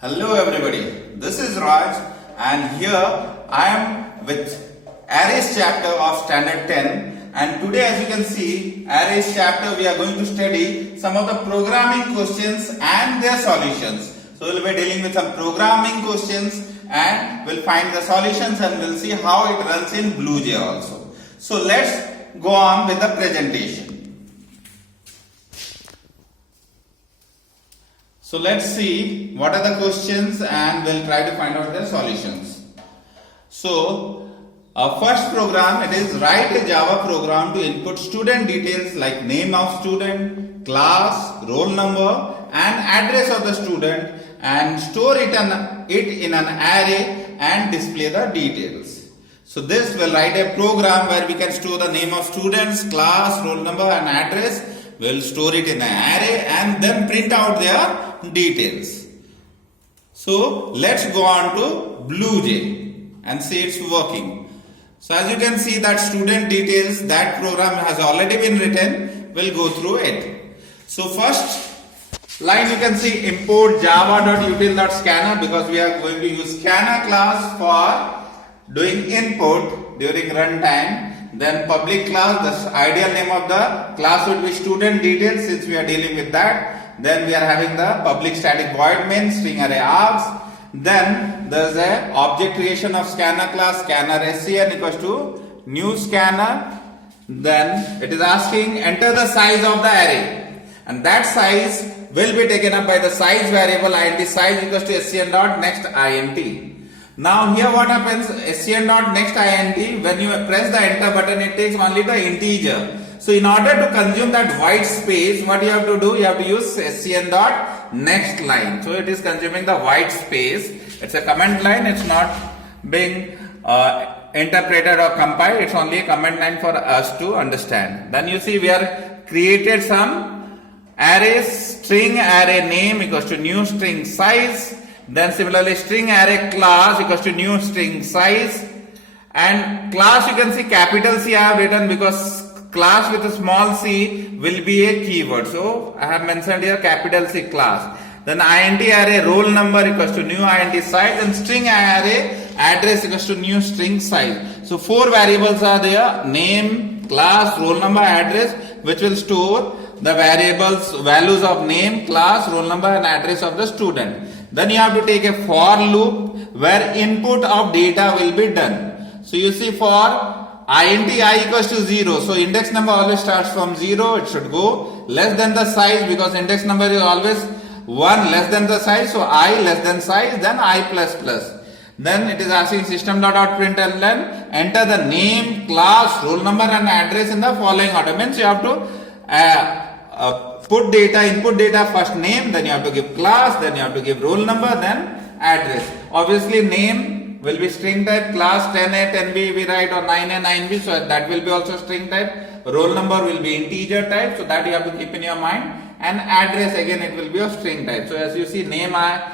Hello everybody, this is Raj and here I am with Arrays chapter of Standard 10 and today as you can see Arrays chapter we are going to study some of the programming questions and their solutions. So we will be dealing with some programming questions and we'll find the solutions and we'll see how it runs in BlueJ also. So let's go on with the presentation. So let's see what are the questions and we'll try to find out their solutions. So our first program, it is write a Java program to input student details like name of student, class, roll number and address of the student and store it in an array and display the details. So this will write a program where we can store the name of students, class, roll number and address. We'll store it in an array and then print out their details. So let's go on to BlueJ and see it's working. So as you can see that student details, that program has already been written. We'll go through it. So first line you can see import java.util.scanner because we are going to use scanner class for doing input during runtime. Then public class, the ideal name of the class would be student details since we are dealing with that. Then we are having the public static void main string array args. Then there is a object creation of scanner class scanner scn equals to new scanner. Then it is asking enter the size of the array and that size will be taken up by the size variable int size equals to scn dot next int. Now here what happens, scn dot next int, when you press the enter button it takes only the integer. So in order to consume that white space, what you have to do, you have to use scn dot next line. So it is consuming the white space. It's a comment line, it's not being interpreted or compiled, it's only a comment line for us to understand. Then you see we are created some arrays, string array name equals to new string size. Then similarly string array class equals to new string size and class you can see capital C I have written because class with a small c will be a keyword. So I have mentioned here capital C class. Then int array roll number equals to new int size and string array address equals to new string size. So four variables are there, name, class, roll number, address, which will store the values of name, class, roll number and address of the student. Then you have to take a for loop where input of data will be done. So you see for int I equals to 0. So index number always starts from 0. It should go less than the size because index number is always 1 less than the size. So I less than size, then I plus plus. Then it is asking system.out.println enter the name, class, roll number and address in the following order. Means you have to put data, input data, first name, then you have to give class, then you have to give roll number, then address. Obviously name will be string type, class 10A, 10B we write or 9A, 9B, so that will be also string type. Roll number will be integer type, so that you have to keep in your mind. And address again it will be of string type. So as you see name I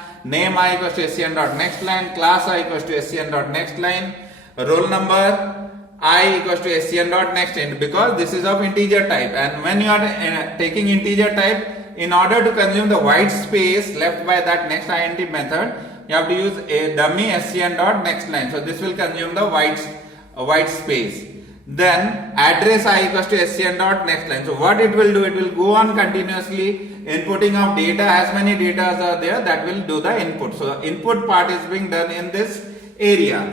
equals to scn dot next line, class I equals to scn dot next line, roll number I equals to scn dot next int because this is of integer type and when you are taking integer type in order to consume the white space left by that next int method you have to use a dummy scn dot next line. So this will consume the white space. Then address I equals to scn dot next line. So what it will do, it will go on continuously inputting of data, as many data are there that will do the input. So input part is being done in this area.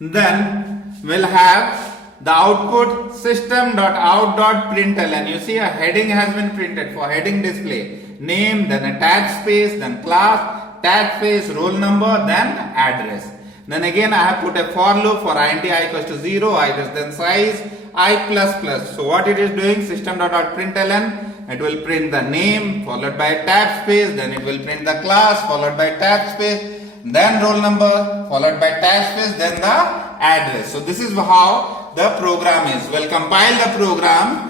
Then we'll have the output system.out.println. You see a heading has been printed for heading display. Name, then a tag space, then class, tag space, roll number, then address. Then again I have put a for loop for int I equals to 0, I less than size, I plus plus. So what it is doing, system.out.println, it will print the name followed by a tag space, then it will print the class followed by tag space, then roll number followed by tag space, then the address. So this is how the program is. We'll compile the program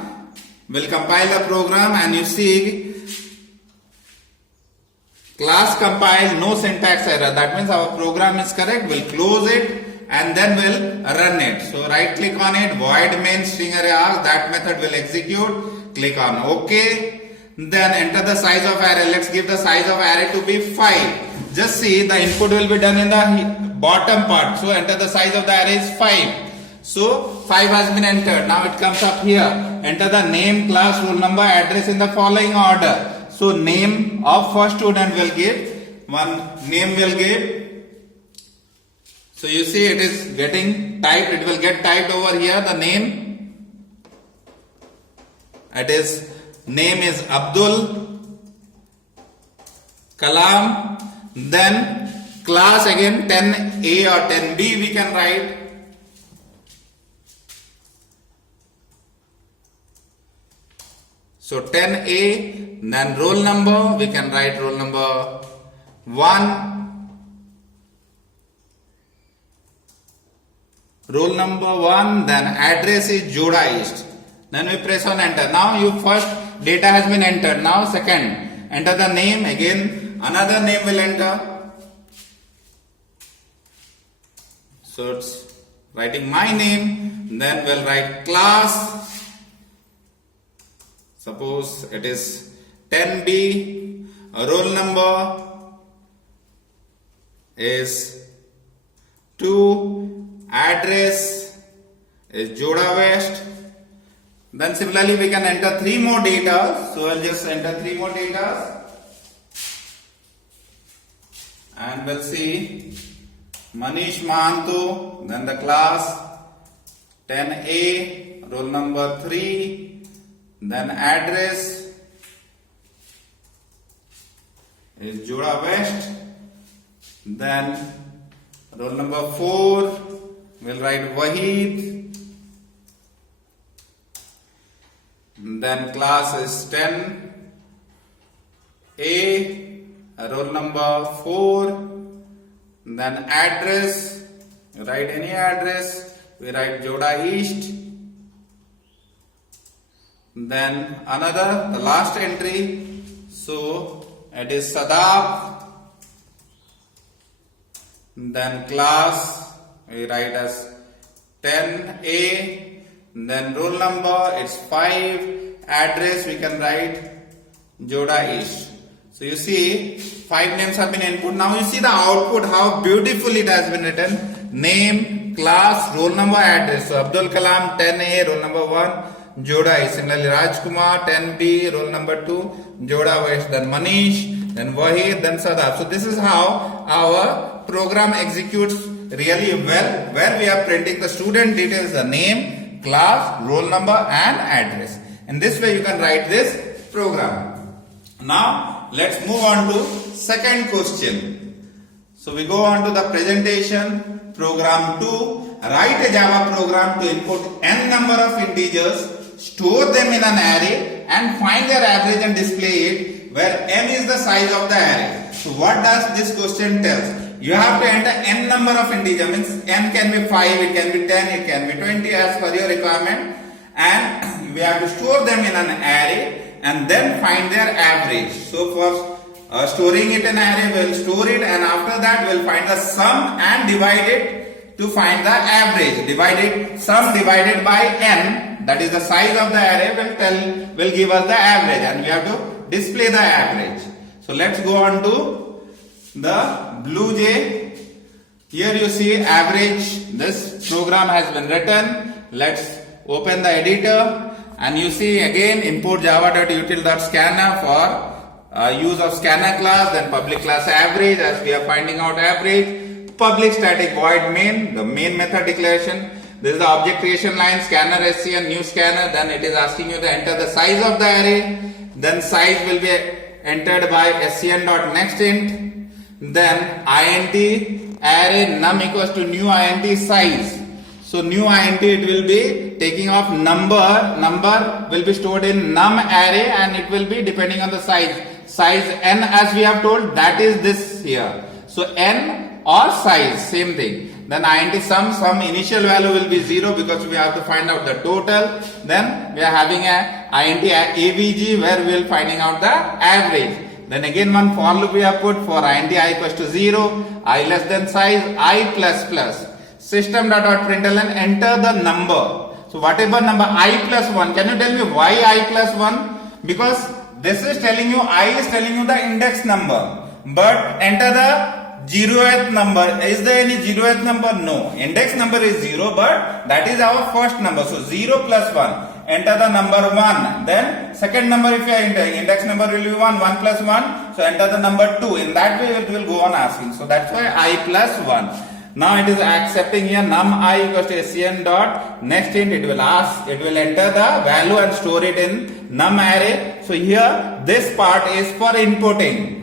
and you see class compile, no syntax error. That means our program is correct. We'll close it and then we'll run it. So right click on it, void main string array args, that method will execute. Click on OK. then enter the size of array. Let's give the size of array to be 5. Just see, the input will be done in the bottom part. So enter the size of the array is 5. So 5 has been entered. Now it comes up here. Enter the name, class, roll number, address in the following order. So name of first student will give, one name will give. So you see it is getting typed, it will get typed over here, the name. It is, name is Abdul Kalam. Then class again 10A or 10B we can write. So 10A, then roll number, we can write roll number 1. Roll number 1, then address is Joda East. Then we press on enter. Now your first data has been entered. Now second, enter the name, again another name will enter. So it's writing my name, then we'll write class. Suppose it is 10B, roll number is 2. Address is Joda West. Then similarly we can enter 3 more data. So I'll just enter 3 more data. And we'll see Manish Mahantu. Then the class 10A, roll number 3. Then address is Joda West. Then roll number 4. We'll write Wahid. Then class is 10A, roll number 4. Then address, we write any address, we write Joda East. Then another, the last entry, so it is Sadaf. Then class, we write as 10A, then roll number it's 5, address we can write Joda East. So you see 5 names have been input. Now you see the output, how beautiful it has been written. Name, class, roll number, address. So Abdul Kalam 10A, roll number 1, Joda East. Similarly Raj Kumar 10B, roll number 2, Joda West. Then Manish, then Wahid, then Sadaf. So this is how our program executes really well, where we are printing the student details, the name, class, roll number and address. In this way you can write this program. Now let's move on to second question. So we go on to the presentation. Program 2. Write a Java program to input n number of integers, store them in an array and find their average and display it, where n is the size of the array. So what does this question tell? You have to enter n number of integer, means n can be 5, it can be 10, it can be 20 as per your requirement, and we have to store them in an array and then find their average. So for storing it in array, we'll store it, and after that we'll find the sum and divide it to find the average. Sum divided by n, that is the size of the array, will give us the average, and we have to display the average. So let's go on to the Blue Jay. Here you see average. This program has been written. Let's open the editor, and you see again import java.util.scanner for use of scanner class, then public class average as we are finding out average, public static void main, the main method declaration. This is the object creation line, scanner SCN, new scanner. Then it is asking you to enter the size of the array. Then size will be entered by scn.nextInt. Then int array num equals to new int size. So new int, it will be taking off number will be stored in num array, and it will be depending on the size n as we have told, that is this here. So n or size, same thing. Then int sum initial value will be 0 because we have to find out the total. Then we are having a int avg where we will finding out the average. Then again one for loop we have put for int I equals to 0, I less than size, I plus plus. System.println, enter the number. So whatever number I plus 1, can you tell me why I plus 1? Because this is telling you, I is telling you the index number, but enter the 0th number. Is there any 0th number? No. Index number is 0, but that is our first number. So 0 plus 1. Enter the number 1. Then second number if you are entering, index number will be 1. 1 plus 1. So enter the number 2. In that way it will go on asking. So that's why I plus 1. Now it is accepting here num I equals to SCN dot. Next int it will ask, it will enter the value and store it in num array. So here this part is for inputting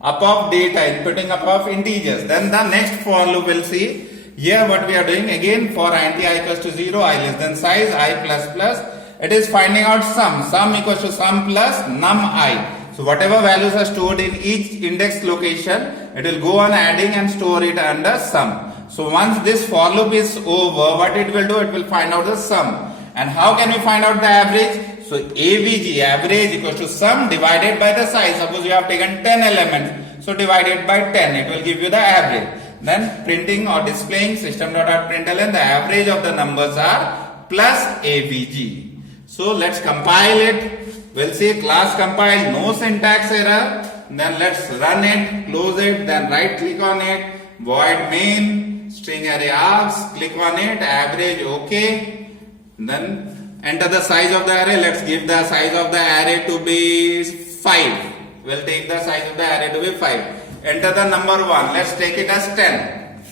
above data, inputting above integers. Then the next for loop will see. Here what we are doing again for int I equals to 0, I less than size, I plus plus. It is finding out sum. Sum equals to sum plus num I. So whatever values are stored in each index location, it will go on adding and store it under sum. So once this for loop is over, what it will do? It will find out the sum. And how can we find out the average? So AVG, average equals to sum divided by the size. Suppose you have taken 10 elements. So divided by 10, it will give you the average. Then printing or displaying system.out.println, the average of the numbers are plus AVG. So let's compile it. We'll see class compile, no syntax error. Then let's run it, close it, then right click on it, void main, string array args, click on it, average okay. Then enter the size of the array. Let's give the size of the array to be 5. We'll take the size of the array to be 5. Enter the number 1. Let's take it as 10.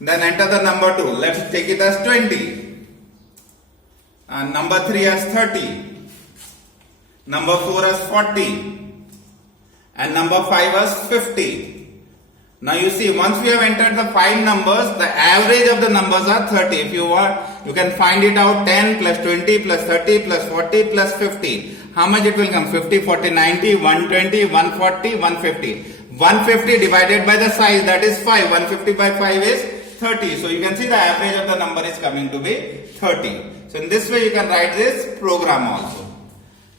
Then enter the number 2. Let's take it as 20. And number 3 as 30. Number 4 as 40. And number 5 as 50. Now you see, once we have entered the 5 numbers, the average of the numbers are 30. If you want, you can find it out 10 plus 20 plus 30 plus 40 plus 50. How much it will come? 50, 40, 90, 120, 140, 150. 150 divided by the size, that is 5. 150 by 5 is 30. So you can see the average of the number is coming to be 30. So in this way you can write this program also.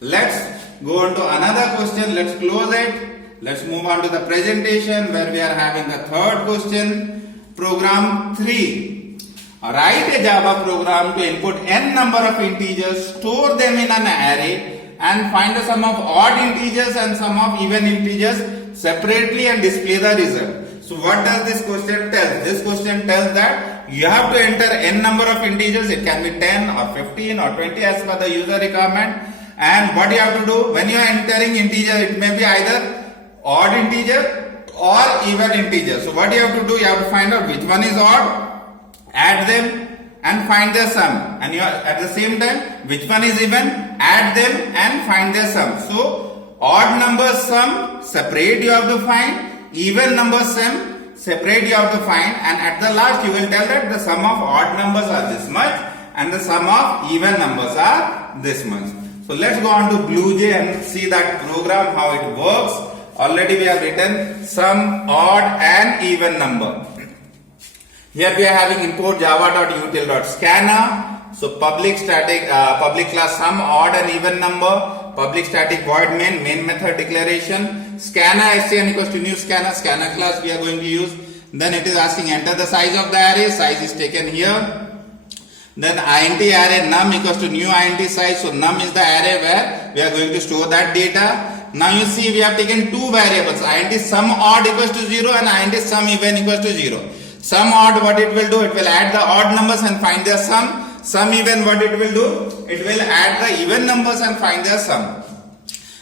Let's go on to another question. Let's close it. Let's move on to the presentation where we are having the third question. Program 3. Write a Java program to input n number of integers, store them in an array and find the sum of odd integers and sum of even integers separately and display the result. So what does this question tell? This question tells that you have to enter n number of integers. It can be 10 or 15 or 20 as per the user requirement. And what you have to do when you are entering integer, it may be either odd integer or even integer. So what you have to do, you have to find out which one is odd, add them and find their sum. And you are, at the same time, which one is even, add them and find their sum. So odd numbers sum, separate you have to find, even numbers sum, separate you have to find, and at the last you will tell that the sum of odd numbers are this much and the sum of even numbers are this much. So let's go on to BlueJ and see that program, how it works. Already we have written sum, odd and even number. Here we are having import java.util.scanner. So public static, public class sum, odd and even number. Public static void main method declaration. Scanner SCN equals to new scanner class we are going to use. Then it is asking enter the size of the array. Size is taken here. Then int array num equals to new int size. So num is the array where we are going to store that data. Now you see we have taken two variables. Int sum odd equals to 0 and int sum even equals to 0. Sum odd, what it will do? It will add the odd numbers and find their sum. Sum even, what it will do? It will add the even numbers and find their sum.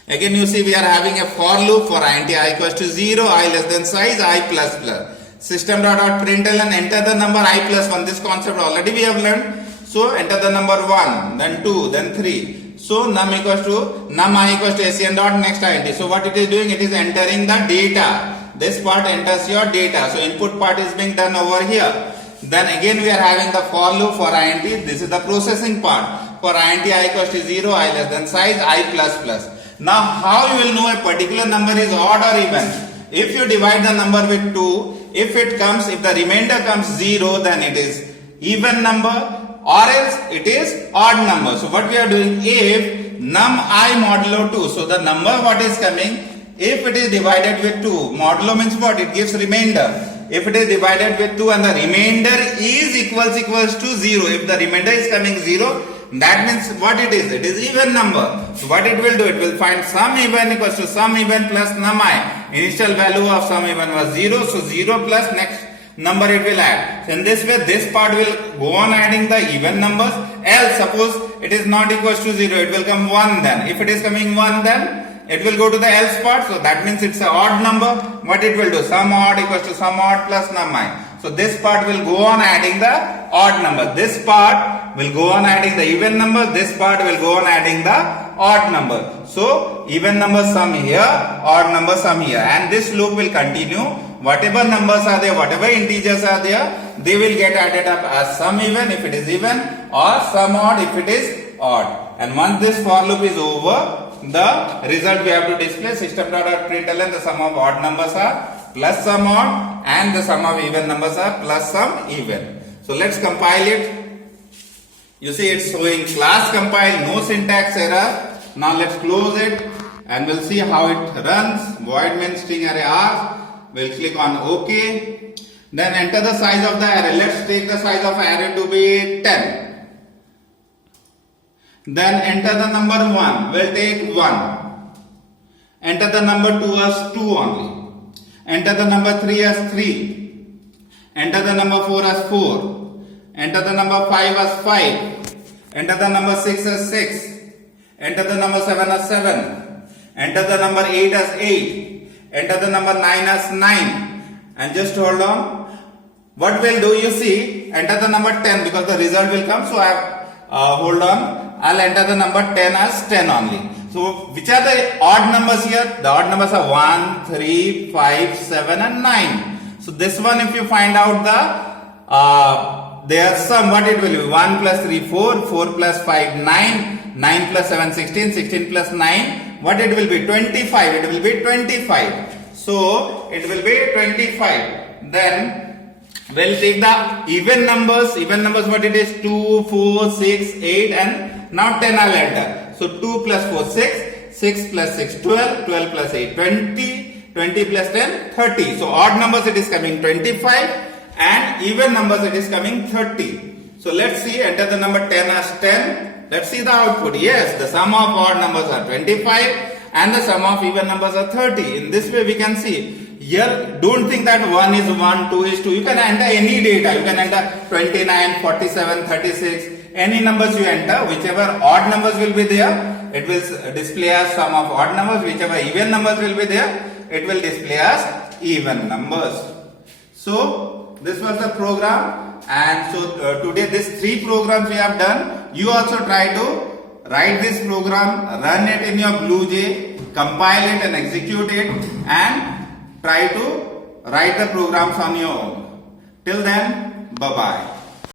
Again you see we are having a for loop for int I equals to 0, I less than size, I plus plus. System.out.println, enter the number I plus 1. This concept already we have learned. So enter the number 1, then 2, then 3. So num equals to num I equals to SCN dot next int. So what it is doing? It is entering the data. This part enters your data. So input part is being done over here. Then again we are having the for loop for int. This is the processing part. For int I equals to 0, I less than size, I plus plus. Now how you will know a particular number is odd or even? If you divide the number with 2, if the remainder comes 0, then it is even number. Or else it is odd number. So what we are doing, if num I modulo 2, so the number what is coming, if it is divided with 2, modulo means what? It gives remainder. If it is divided with 2 and the remainder is equals to 0, if the remainder is coming 0, That means what it is? It is even number. So what it will do? It will find sum even equals to sum even plus num I. Initial value of sum even was 0. So 0 plus next number it will add. So in this way, this part will go on adding the even numbers. Else, suppose it is not equals to 0, it will come 1 then. If it is coming 1, then it will go to the else part. So that means it's an odd number. What it will do? Sum odd equals to sum odd plus num I. So this part will go on adding the odd number. This part will go on adding the even number. This part will go on adding the odd number. So even number sum here, odd number sum here. And this loop will continue. Whatever numbers are there, whatever integers are there, they will get added up as sum even if it is even, or sum odd if it is odd. And once this for loop is over, the result we have to display system.out.println, the sum of odd numbers are plus sum odd and the sum of even numbers are plus sum even. So let's compile it. You see it's showing class compile, no syntax error. Now let's close it and we'll see how it runs. Void main string array R. We'll click on OK. Then enter the size of the array. Let's take the size of array to be 10. Then enter the number 1. We'll take 1. Enter the number 2 as 2 only. Enter the number 3 as 3. Enter the number 4 as 4. Enter the number 5 as 5. Enter the number 6 as 6. Enter the number 7 as 7. Enter the number 8 as 8. Enter the number 9 as 9. And just hold on. What we'll do, you see, enter the number 10 because the result will come. So I have, hold on. I'll enter the number 10 as 10 only. So which are the odd numbers here? The odd numbers are 1, 3, 5, 7 and 9. So this one, if you find out their sum, what it will be? 1 plus 3, 4, 4 plus 5, 9, 9 plus 7, 16, 16 plus 9. What it will be? 25. It will be 25. So it will be 25. Then we'll take the even numbers. Even numbers, what it is? 2, 4, 6, 8 and now 10 I'll enter. So 2 plus 4, 6. 6 plus 6, 12. 12 plus 8, 20. 20 plus 10, 30. So odd numbers it is coming 25 and even numbers it is coming 30. So let's see, enter the number 10 as 10. Let's see the output. Yes, the sum of odd numbers are 25 and the sum of even numbers are 30. In this way we can see. Here, don't think that 1 is 1, 2 is 2. You can enter any data. You can enter 29, 47, 36. Any numbers you enter, whichever odd numbers will be there, it will display as sum of odd numbers. Whichever even numbers will be there, it will display as even numbers. So, this was the program. And so today these 3 programs we have done. You also try to write this program, run it in your BlueJ, compile it and execute it and try to write the programs on your own. Till then, bye-bye.